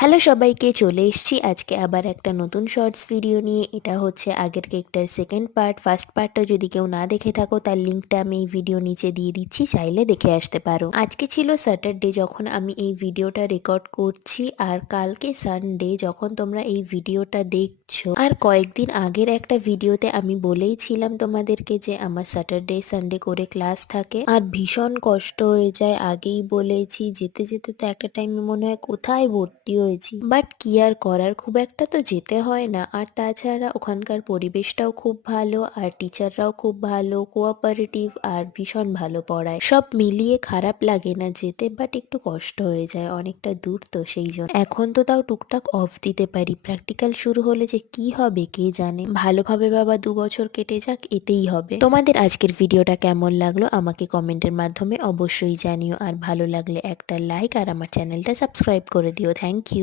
Hello সবাইকে, চলে এসেছি আজকে আবার একটা নতুন শর্টস ভিডিও নিয়ে। এটা হচ্ছে আগের কেকটার সেকেন্ড পার্ট। ফার্স্ট পার্টটা যদি কেউ না দেখে থাকো তার লিঙ্কটা আমি এই ভিডিও নিচে দিয়ে দিচ্ছি, চাইলে দেখে আসতে পারো। আজকে ছিল স্যাটারডে যখন আমি এই ভিডিওটা রেকর্ড করছি, আর কালকে সানডে যখন তোমরা এই ভিডিওটা দেখছো। আর কয়েকদিন আগের একটা ভিডিওতে আমি বলেইছিলাম তোমাদেরকে যে আমার স্যাটারডে সানডে করে ক্লাস থাকে আর ভীষণ কষ্ট হয়ে যায়। আগেই বলেছি, যেতে যেতে তো একটা টাইমে মনে হয় কোথায় ভর্তি হয়েছি, বাট কি আর করার, খুব একটা তো যেতে হয় না। আর তাছাড়া ওখানকার পরিবেশটাও খুব ভালো, আর টিচাররাও খুব ভালো, কোঅপারেটিভ, আর ভীষণ ভালো পড়ায়। সব মিলিয়ে খারাপ লাগে না যেতে, বাট একটু কষ্ট হয়ে যায়, অনেকটা দূর তো সেই জন্য। এখন তো তাও টুকটাক অফ দিতে পারি, প্র্যাকটিক্যাল শুরু হলে যে কি হবে কে জানে। ভালোভাবে বাবা 2 বছর কেটে যাক, এতেই হবে। তোমাদের আজকের ভিডিওটা কেমন লাগলো আমাকে কমেন্টের মাধ্যমে অবশ্যই জানিও, আর ভালো লাগলে একটা লাইক আর আমার চ্যানেলটা সাবস্ক্রাইব করে দিও। Thank you.